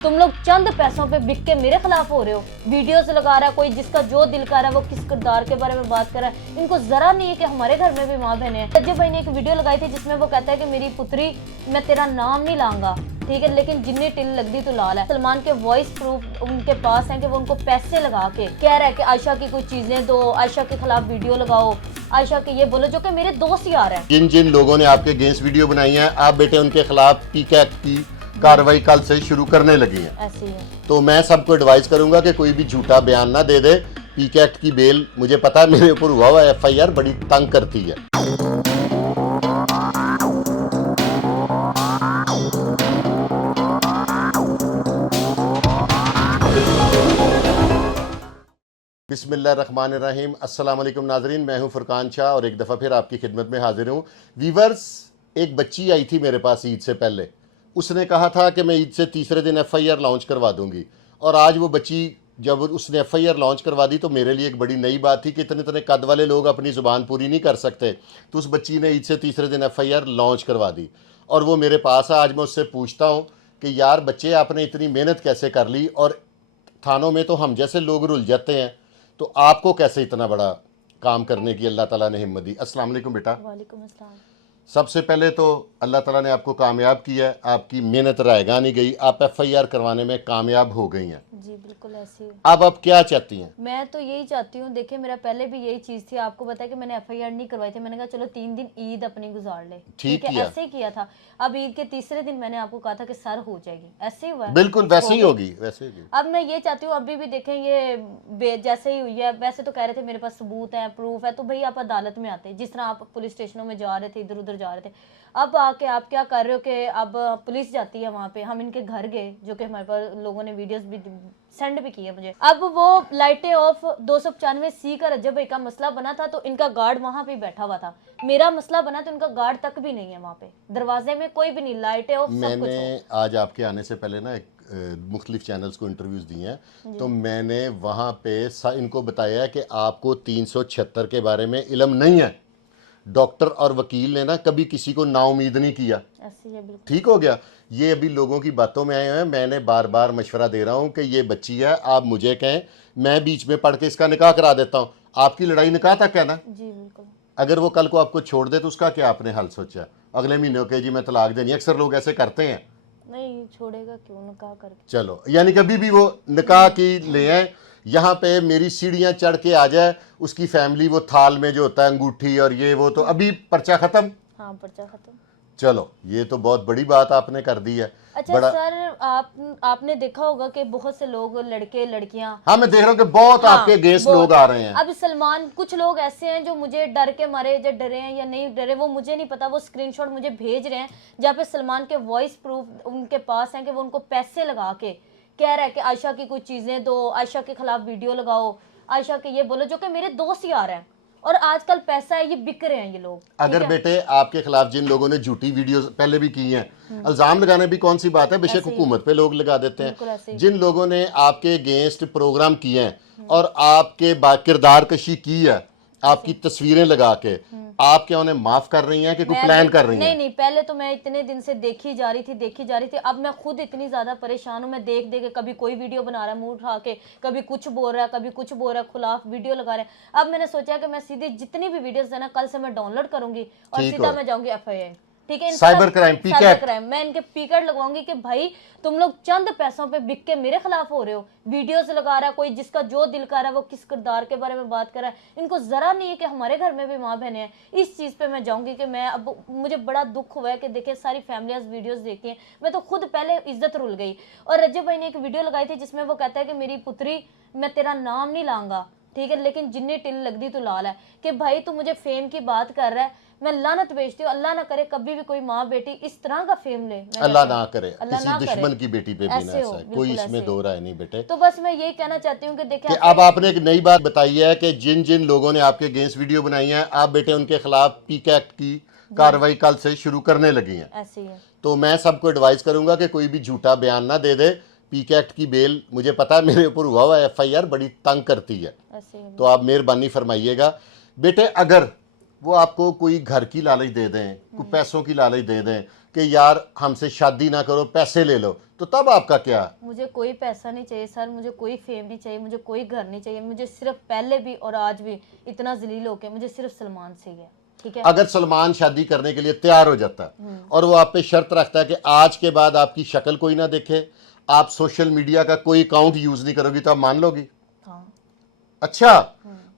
तुम लोग चंद पैसों पे बिक के मेरे खिलाफ हो रहे हो। वीडियोस लगा रहा है कोई, जिसका जो दिल कर रहा है वो किस किरदार के बारे में बात कर रहा है। इनको जरा नहीं है कि हमारे घर में भी माँ बहने हैं। अजय भाई ने एक वीडियो लगाई थी जिसमें वो कहता है कि मेरी पुत्री, मैं तेरा नाम नहीं लाऊंगा, ठीक है, लेकिन जिन्नी टिल लगती तो लाल है। सलमान के वॉइस प्रूफ उनके पास है कि वो उनको पैसे लगा के कह रहा है कि आयशा की कुछ चीजें दो, आयशा के खिलाफ वीडियो लगाओ, आयशा के ये बोलो, जो कि मेरे दोस्त यार हैं। जिन जिन लोगों ने आपके अगेंस्ट वीडियो बनाई है, आप बेटे उनके खिलाफ पीक एक्ट की कार्रवाई कल से शुरू करने लगी है। ऐसी है। तो मैं सबको एडवाइस करूंगा कि कोई भी झूठा बयान ना दे दे। पीक एक्ट की बेल मुझे पता है, मेरे ऊपर हुआ हुआ FIR बड़ी तंग करती है। बिस्मिल्लाहिर्रहमानिर्रहीम। अस्सलाम वालेकुम नाजरीन, मैं हूं फुरकान शाह और एक दफ़ा फिर आपकी खिदमत में हाजिर हूं। वीवर्स, एक बच्ची आई थी मेरे पास ईद से पहले। उसने कहा था कि मैं ईद से तीसरे दिन FIR लॉन्च करवा दूंगी, और आज वो बच्ची जब उसने FIR लॉन्च करवा दी तो मेरे लिए एक बड़ी नई बात थी कि इतने इतने कद वाले लोग अपनी ज़ुबान पूरी नहीं कर सकते। तो उस बच्ची ने ईद से तीसरे दिन FIR लॉन्च करवा दी और वो मेरे पास है। आज मैं उससे पूछता हूँ कि यार बच्चे, आपने इतनी मेहनत कैसे कर ली, और थानों में तो हम जैसे लोग रुल जाते हैं, तो आपको कैसे इतना बड़ा काम करने की अल्लाह ताला ने हिम्मत दी। अस्सलाम वालेकुम बेटा। वालेकुम अस्सलाम। सबसे पहले तो अल्लाह ताला ने आपको कामयाब किया है, आपकी मेहनत रायगा नहीं गई, आप FIR करवाने में कामयाब हो गई हैं। जी बिल्कुल ऐसी है। अब आप क्या चाहती हैं? मैं तो यही चाहती हूँ, देखिए मेरा पहले भी यही चीज थी, आपको पता है कि मैंने FIR नहीं करवाई थी। मैंने कहा चलो 3 दिन ईद अपनी गुजार ले, ठीक है, किया। ऐसे ही किया था। अब ईद के तीसरे दिन मैंने आपको कहा था कि सर हो जाएगी, ऐसे ही हुआ है। बिल्कुल वैसे ही हो होगी, वैसे ही होगी। अब मैं ये चाहती हूँ, अभी भी देखें ये जैसे ही हुई है, वैसे तो कह रहे थे मेरे पास सबूत है, प्रूफ है, तो भाई आप अदालत में आते, जिस तरह आप पुलिस स्टेशनों में जा रहे थे, इधर उधर जा रहे थे। अब आके आप क्या कर रहे हो कि अब पुलिस जाती है वहां पे, हम इनके घर गए, जो कि हमारे पास लोगों ने वीडियोस भी सेंड भी किए मुझे। अब वो लाइटें ऑफ 295C का रजब भाई का मसला बना था, तो इनका गार्ड वहां पे बैठा हुआ था। मेरा मसला बना तो इनका गार्ड तक भी नहीं है वहां पे, दरवाजे में कोई भी नहीं, लाइटें ऑफ, सब कुछ मैंने हो। आज आपके आने से पहले ना मुख्तलिफ चैनल्स को इंटरव्यूज़ दिए हैं, तो मैंने वहाँ पे इनको बताया कि आपको 376 के बारे में इल्म नहीं है। डॉक्टर और वकील ने ना कभी किसी को नाउमीद नहीं किया। ऐसे ही है बिल्कुल। ठीक हो गया। ये अभी लोगों की बातों में आए हुए हैं। मैंने बार बार मशवरा दे रहा हूँ कि ये बच्ची है, आप मुझे कहें, मैं बीच में पढ़ के इसका निकाह करा देता हूँ। आपकी लड़ाई निकाह तक है ना। जी बिल्कुल। अगर वो कल को आपको छोड़ दे तो उसका क्या आपने हल सोचा? अगले महीने के जी मैं तलाक देनी, अक्सर लोग ऐसे करते हैं। नहीं छोड़ेगा क्यों, निकाह करके। चलो, यानी कभी भी वो निकाह की ले आए, यहाँ पे मेरी सीढ़ियाँ चढ़ के आ जाए, उसकी फैमिली वो थाल में जो होता है अंगूठी और ये वो, तो अभी पर्चा खत्म। हाँ पर्चा खत्म। चलो, ये तो बहुत बड़ी बात आपने कर दी है। अच्छा सर, आपने देखा होगा कि बहुत से लोग, लड़के लड़कियां, हाँ मैं देख रहा हूँ कि बहुत आपके अगेंस्ट लोग आ रहे हैं। अब सलमान, कुछ लोग ऐसे हैं जो मुझे डर के मारे, जो डरे हैं या नहीं डरे वो मुझे नहीं पता, वो स्क्रीनशॉट मुझे भेज रहे हैं जहाँ पे सलमान के वॉइस प्रूफ उनके पास हैं कि वो उनको पैसे लगा के कह रहा है कि आयशा की कुछ चीजें दो, आयशा के खिलाफ वीडियो लगाओ, आयशा के ये बोलो, जो कि मेरे दोस्त यार हैं। और आजकल पैसा है, ये बिक रहे हैं ये लोग। अगर बेटे आपके खिलाफ जिन लोगों ने झूठी वीडियोस पहले भी की हैं, इल्जाम लगाने भी कौन सी बात है, बेशक हुकूमत पे लोग लगा देते हैं। जिन लोगों ने आपके अगेंस्ट प्रोग्राम किए हैं और आपके किरदार कशी की है, आपकी तस्वीरें लगा के, आप क्या उन्हें माफ कर रही हैं कि कोई प्लान कर रही हैं? नहीं नहीं, पहले तो मैं इतने दिन से देखी जा रही थी। अब मैं खुद इतनी ज्यादा परेशान हूँ। मैं देख देख के, कभी कोई वीडियो बना रहा है मुंह उठा के, कभी कुछ बोल रहा है, कभी कुछ बोल रहा है, खुलाफ वीडियो लगा रहे हैं। अब मैंने सोचा कि मैं सीधे जितनी भी वीडियोस है ना, कल से मैं डाउनलोड करूंगी और सीधा मैं जाऊंगी FIR, ठीक है, साइबर क्राइम, साइबर क्राइम, मैं इनके पीकट लगवाऊंगी कि भाई तुम लोग चंद पैसों पे बिक के मेरे खिलाफ हो रहे हो। वीडियोस लगा रहा है कोई, जिसका जो दिल कर रहा है वो किस किरदार के बारे में बात कर रहा है। इनको जरा नहीं है कि हमारे घर में भी माँ बहने हैं। इस चीज पे मैं जाऊंगी कि मैं, अब मुझे बड़ा दुख हुआ है कि देखिए सारी फैमिलीज वीडियोस देखती हैं, मैं तो खुद पहले इज्जत रुल गई। और रजब भाई ने एक वीडियो लगाई थी जिसमें वो कहता है कि मेरी पुत्री, मैं तेरा नाम नहीं लाऊंगा, ठीक है, लेकिन जिन्नी टिल लगती तो लाल है। कि भाई तू मुझे फेम की बात कर रहा है, मैं लानत भेजती हूँ। अल्लाह ना करे कभी भी कोई माँ बेटी इस तरह का फेम ले, अल्लाह ना करे, किसी दुश्मन की बेटी पे भी ना ऐसा है, कोई इसमें दो राय नहीं बेटे। तो बस मैं यही कहना चाहती हूँ कि देखिए अब आपने एक नई बात बताई है कि जिन जिन लोगों ने आपके अगेंस्ट वीडियो बनाई है, आप बेटे उनके खिलाफ पीक एक्ट की कार्रवाई कल से शुरू करने लगी है। ऐसी है। तो मैं सबको एडवाइस करूंगा कि कोई भी झूठा बयान ना दे दे। पीक एक्ट की बेल मुझे पता है, मेरे ऊपर हुआ हुआ FIR बड़ी तंग करती है। तो आप मेहरबानी फरमाइएगा बेटे, अगर वो आपको कोई घर की लालच दे दें, कोई पैसों की लालच दे दें, कि यार हमसे शादी ना करो, पैसे ले लो, तो तब आपका क्या? मुझे कोई पैसा नहीं चाहिए सर, मुझे कोई फेम नहीं चाहिए, मुझे कोई घर नहीं चाहिए, मुझे सिर्फ पहले भी और आज भी इतना जलील होके मुझे सिर्फ सलमान चाहिए, ठीक है। अगर सलमान शादी करने के लिए तैयार हो जाता है और वो आप पे शर्त रखता है कि आज के बाद आपकी शक्ल कोई ना देखे, आप सोशल मीडिया का कोई अकाउंट यूज नहीं करोगी, तो आप मान लोगी? हाँ अच्छा,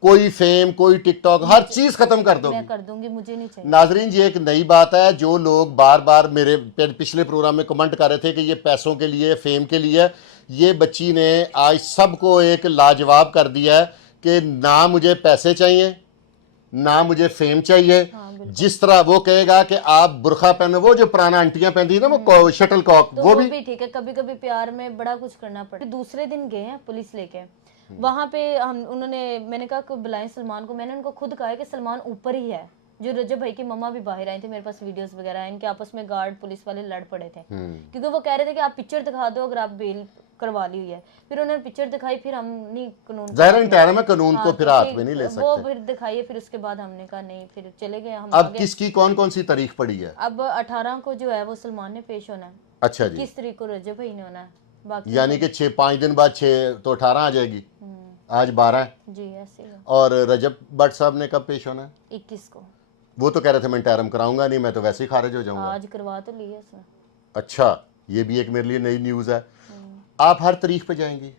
कोई फेम, कोई टिकटॉक, हर चीज खत्म कर दोगी? मैं कर दूंगी, मुझे नहीं चाहिए। नाजरीन, ये एक नई बात है। जो लोग बार बार मेरे पिछले प्रोग्राम में कमेंट कर रहे थे कि ये पैसों के लिए, फेम के लिए, ये बच्ची ने आज सबको एक लाजवाब कर दिया है कि ना मुझे पैसे चाहिए, ना मुझे फेम चाहिए। जिस तरह वो कहेगा कि आप बुरखा पहनो, वो जो पुराना आंटियां पहनती है ना, वो शटल कॉक, तो वो वो भी भी ठीक है, कभी कभी प्यार में बड़ा कुछ करना पड़ता है। दूसरे दिन गए हैं पुलिस लेके, वहां पे मैंने कहा कि बुलाएं सलमान को। मैंने उनको खुद कहा है कि सलमान ऊपर ही है। जो रजब भाई की मम्मा भी बाहर आई थी, मेरे पास वीडियोस वगैरह हैं, इनके आपस में गार्ड पुलिस वाले लड़ पड़े थे, क्योंकि वो कह रहे थे कि आप पिक्चर दिखा दो अगर आप बेल करवा ली हुई है। फिर उन्होंने पिक्चर दिखाई, फिर हम नहीं कानून ज़ाहिर ठहरा में कानून हाँ, को फिर तो हाथ में नहीं ले वो सकते। फिर दिखाइए, फिर उसके बाद हमने कहा नहीं, फिर चले गए हम अब आगे। किसकी कौन कौन सी तारीख पड़ी है? अब 18 को जो है वो सलमान ने पेश होना है, अच्छा जी, 21 तारीख को रजब भाई ने होना है, बाकी यानी कि 5 दिन बाद 6 तो 18 आ जाएगी, आज 12 है। जी ऐसे ही है। और रजब भट्ट साहब ने कब पेश होना है? 21 को। वो तो कह रहे थे मैं इंटरम कराऊंगा नहीं, मैं तो वैसे ही खारिज हो जाऊंगा। आज करवा तो ली है उसने। अच्छा, ये भी एक मेरे लिए नई न्यूज़ है। आप हर तारीख पे जाएंगी?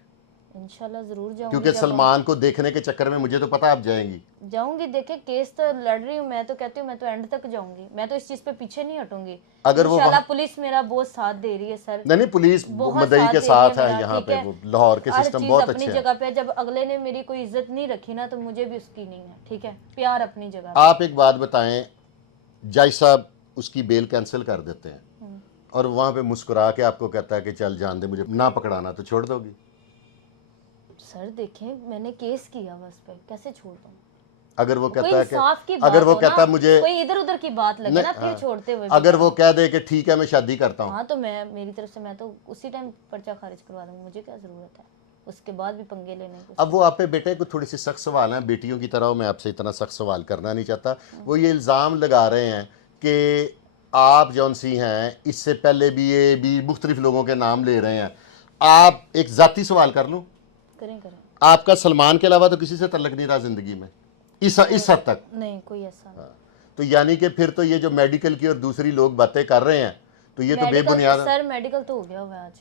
इंशाल्लाह जरूर जाऊंगी। क्योंकि सलमान को देखने के चक्कर में मुझे तो पता आप जाएंगी। जाऊंगी, देखे केस तो लड़ रही हूँ मैं, तो कहती हूँ मैं तो एंड तक जाऊंगी, मैं तो इस चीज पे पीछे नहीं हटूंगी। अगर वो इंशाल्लाह पुलिस मेरा बहुत साथ दे रही है सर, नहीं, पुलिस बहुत मदई के दे रही साथ है मेरा, यहाँ ठीक पे, है? वो लाहौर के हर सिस्टम चीज बहुत अपनी अच्छे हैं। जगह पे, जब अगले ने मेरी कोई इज्जत नहीं रखी ना, तो मुझे भी उसकी नहीं है, ठीक है? प्यार अपनी जगह। आप एक बात बताएं, जज साहब उसकी बेल कैंसिल कर देते हैं और वहां पे मुस्कुरा के आपको कहता है कि चल जान दे, मुझे ना पकड़ाना, तो छोड़ दोगी? सर देखें, मैंने केस किया बस पे, कैसे छोड़ दूं? अगर वो कोई कहता है इंसाफ की कि बात अगर वो हो कहता ना, है मुझे, कोई इधर उधर की बात लगे ना, फिर छोड़ते हुए भी अगर वो कह दे कि ठीक है मैं शादी करता हूँ, हाँ, तो मैं मेरी तरफ से मैं तो उसी टाइम पर्चा खारिज करवा दूंगी, मुझे क्या जरूरत है उसके बाद भी पंगे लेने की। अब वो आप पे बेटे को थोड़ी सी सख्त सवाल है, बेटियों की तरह मैं आपसे इतना सख्त सवाल करना नहीं चाहता। वो ये इल्ज़ाम लगा रहे हैं कि आप जौन सी हैं, इससे पहले भी मुख्तलिफ लोगों के नाम ले रहे हैं। आप एक ज़ाती सवाल कर लूँ, करें करें। आपका सलमान के अलावा तो किसी से तल्लक नहीं रहा ज़िंदगी में इस हद तक? नहीं, कोई ऐसा नहीं। तो यानी कि फिर तो ये जो मेडिकल की और दूसरी लोग बातें कर रहे हैं, तो ये तो मेडिकल बेबुनियाद। सर मेडिकल तो हो गया हुआ है, आज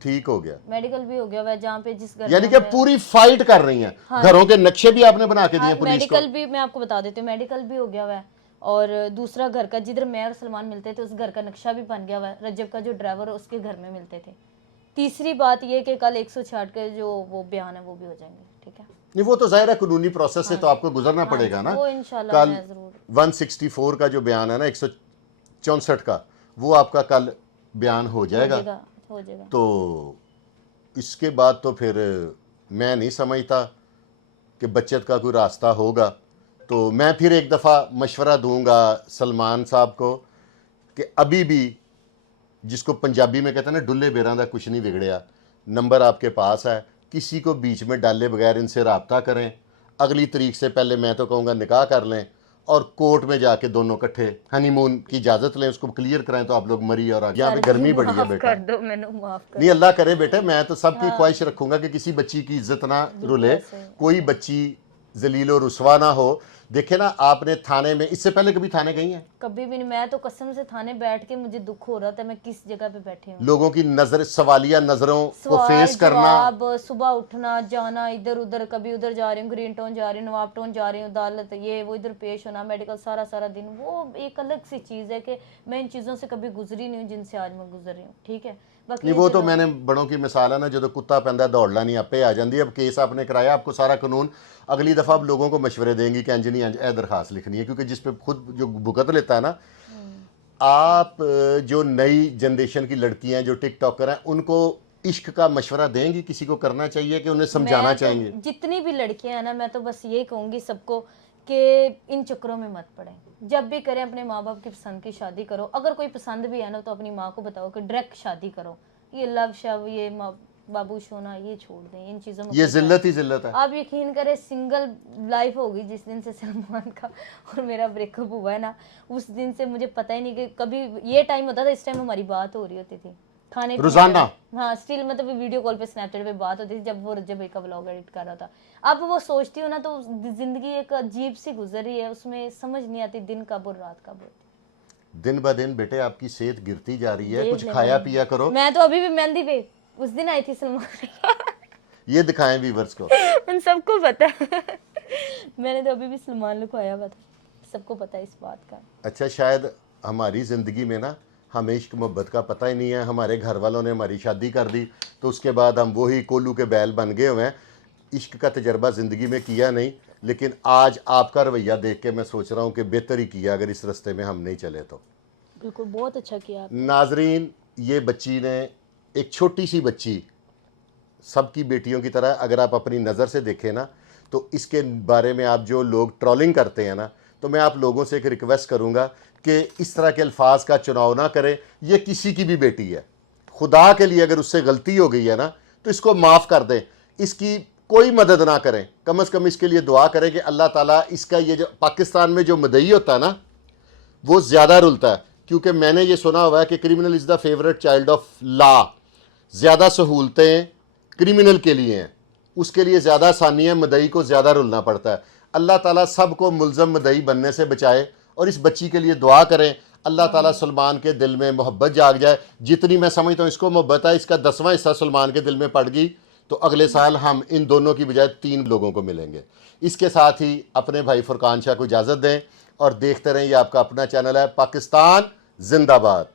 ठीक हो गया, मेडिकल भी हो गया हुआ है, जहाँ पे जिस घर यानी में कि हमें- पूरी फाइट कर रही हैं। घरों के नक्शे भी आपने बना के दिए पुलिस को? मेडिकल भी मैं आपको बता देती हूँ, मेडिकल भी हो गया हुआ है, और दूसरा घर का जिधर मैं और सलमान मिलते थे उस घर का नक्शा भी बन गया हुआ है, रजब का जो ड्राइवर है उसके घर में मिलते थे। तीसरी बात ये कि कल 166 के जो वो बयन है वो भी हो जाएंगे, ठीक है? नहीं, वो तो जाहिर है कानूनी प्रोसेस से तो आपको गुजरना पड़ेगा ना। वो इंशाल्लाह कल मैं जरूर 164 का जो बयान है ना, 164 का, वो आपका कल बयान हो जाएगा। हो जाएगा। तो इसके बाद तो फिर मैं नहीं समझता कि बचत का कोई रास्ता होगा। तो मैं फिर एक दफ़ा मशवरा दूंगा सलमान साहब को कि अभी भी, जिसको पंजाबी में कहते हैं ना, डुल्ले बेरां दा कुछ नहीं बिगड़िया, नंबर आपके पास है, किसी को बीच में डाले बगैर इनसे रब्ता करें। अगली तारीख से पहले मैं तो कहूँगा निकाह कर लें और कोर्ट में जाके दोनों इकट्ठे हनीमून की इजाज़त लें, उसको क्लियर कराएं तो आप लोग मरी। और यहाँ पे गर्मी बड़ी है बेटा, कर दो, मैंने माफ कर नहीं अल्लाह करे बेटे, मैं तो सबकी ख्वाहिश रखूंगा कि किसी बच्ची की इज्जत ना रुले, कोई बच्ची जलील और रुसवा ना हो। देखे ना, आपने थाने में इससे पहले कभी थाने गई हैं? कभी भी नहीं। मैं तो कसम से थाने बैठ के मुझे दुख हो रहा था, मैं किस जगह पे बैठी हूँ। लोगों की नजर, सवालिया नजरों को फेस करना, जवाब, सुबह उठना, जाना इधर उधर, कभी उधर जा रही हूँ, ग्रीन टाउन जा रही हूँ, नवाब टाउन जा रही हूँ, अदालत ये वो, इधर पेश होना, मेडिकल, सारा सारा दिन, वो एक अलग सी चीज़ है कि मैं इन चीज़ों से कभी गुजरी नहीं हूँ जिनसे आज मैं गुजर रही हूँ, ठीक है? बाकी नहीं वो तो मैंने बड़ों की मिसाल है ना, जो कुत्ता पैंदा दौड़ना नहीं आपे आ जाती। अब केस आपने कराया, आपको सारा कानून, अगली दफ़ा आप लोगों को मशवरे देंगी कि अंजनी दरखास्त लिखनी है, क्योंकि जिस पे खुद जो भुगत लेता है ना, आप जो नई जनरेशन की लड़कियां हैं जो टिकटॉकर हैं, उनको इश्क का मशवरा देंगी? किसी को करना चाहिए कि उन्हें समझाना चाहेंगे? जितनी भी लड़कियां हैं ना, मैं तो बस यही कहूंगी सबको कि इन चक्करों में मत पड़े। जब भी करें अपने माँ बाप की पसंद की शादी करो। अगर कोई पसंद भी है ना, तो अपनी माँ को बताओ कि डायरेक्ट शादी करो। ये लव शव, ये बाबू सोना ये छोड़ दें, इन चीज़ों में ये कुछ जिल्लत ही जिल्लत है। आप यकीन करें, सिंगल लाइफ होगी जिस दिन से सलमान का और मेरा ब्रेकअप हुआ है ना, उस दिन से मुझे पता ही नहीं कि कभी ये टाइम होता था, इस टाइम हमारी बात हो रही होती थी खाने पीने रोजाना? पे। हाँ स्टिल मतलब वीडियो कॉल पे स्नैपचैट पे बात होती थी जब वो रजब भाई का व्लॉग एडिट कर रहा था। अब वो सोचती हूँ ना तो जिंदगी एक अजीब सी गुजर रही है, उसमें समझ नहीं आती दिन कब और रात कब होती। दिन ब दिन बेटे आपकी सेहत गिरती जा रही है, देख कुछ ले खाया भाई। पिया करो। मैं तो अभी भी मेहंदी पे उस दिन आई थी सलमान ये दिखाएं व्यूवर्स को। उन सबको पता है मैंने तो अभी भी सलमान लुकाया हुआ था, सबको पता है इस बात का। अच्छा, शायद हमारी ज़िंदगी में ना हमें इश्क मोहब्बत का पता ही नहीं है। हमारे घर वालों ने हमारी शादी कर दी तो उसके बाद हम वही कोल्लू के बैल बन गए हुए हैं, इश्क का तजर्बा ज़िंदगी में किया नहीं। लेकिन आज आपका रवैया देख के मैं सोच रहा हूँ कि बेहतर ही किया अगर इस रास्ते में हम नहीं चले तो। बिल्कुल बहुत अच्छा किया आपने। नाजरीन, ये बच्ची ने, एक छोटी सी बच्ची, सबकी बेटियों की तरह अगर आप अपनी नज़र से देखें ना तो इसके बारे में आप जो लोग ट्रोलिंग करते हैं ना, तो मैं आप लोगों से एक रिक्वेस्ट करूंगा कि इस तरह के अल्फाज का चुनाव ना करें। ये किसी की भी बेटी है, खुदा के लिए अगर उससे गलती हो गई है ना तो इसको माफ़ कर दें, इसकी कोई मदद ना करें। कम से कम इसके लिए दुआ करें कि अल्लाह ताला इसका, ये जो पाकिस्तान में जो मदई होता है ना वो ज़्यादा रुलता है, क्योंकि मैंने ये सुना हुआ है कि criminal is the favourite child of law. ज़्यादा सहूलतें क्रिमिनल के लिए हैं, उसके लिए ज़्यादा आसानियाँ, मदई को ज़्यादा रुलना पड़ता है। अल्लाह ताला सबको मुल्ज़म मदई बनने से बचाए और इस बच्ची के लिए दुआ करें। अल्लाह ताला सलमान के दिल में मोहब्बत जाग जाए। जितनी मैं समझता हूँ इसको मोहब्बत है, इसका 10वां हिस्सा सलमान के दिल में पड़ गई तो अगले साल हम इन दोनों की बजाय 3 लोगों को मिलेंगे। इसके साथ ही अपने भाई फुरकान शाह को इजाज़त दें और देखते रहें, ये आपका अपना चैनल है पाकिस्तान जिंदाबाद।